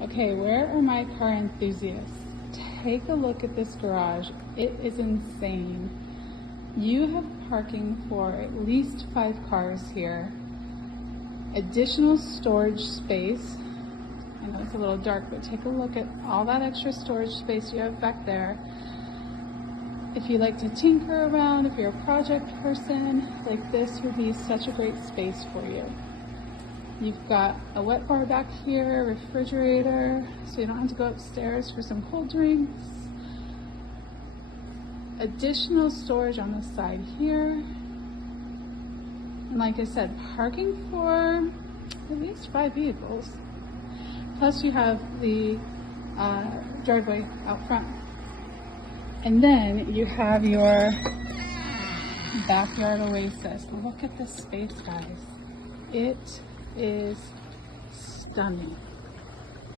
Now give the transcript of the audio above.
Okay, where are my car enthusiasts? Take a look at this garage. It is insane. You have parking for at least 5 cars here. Additional storage space. I know it's a little dark, but take a look at all that extra storage space you have back there. If you like to tinker around, if you're a project person, like this would be such a great space for you. You've got a wet bar back here, refrigerator, so you don't have to go upstairs for some cold drinks. Additional storage on the side here. And like I said, parking for at least 5 vehicles. Plus you have the driveway out front. And then you have your backyard oasis. Look at this space, guys. It is stunning.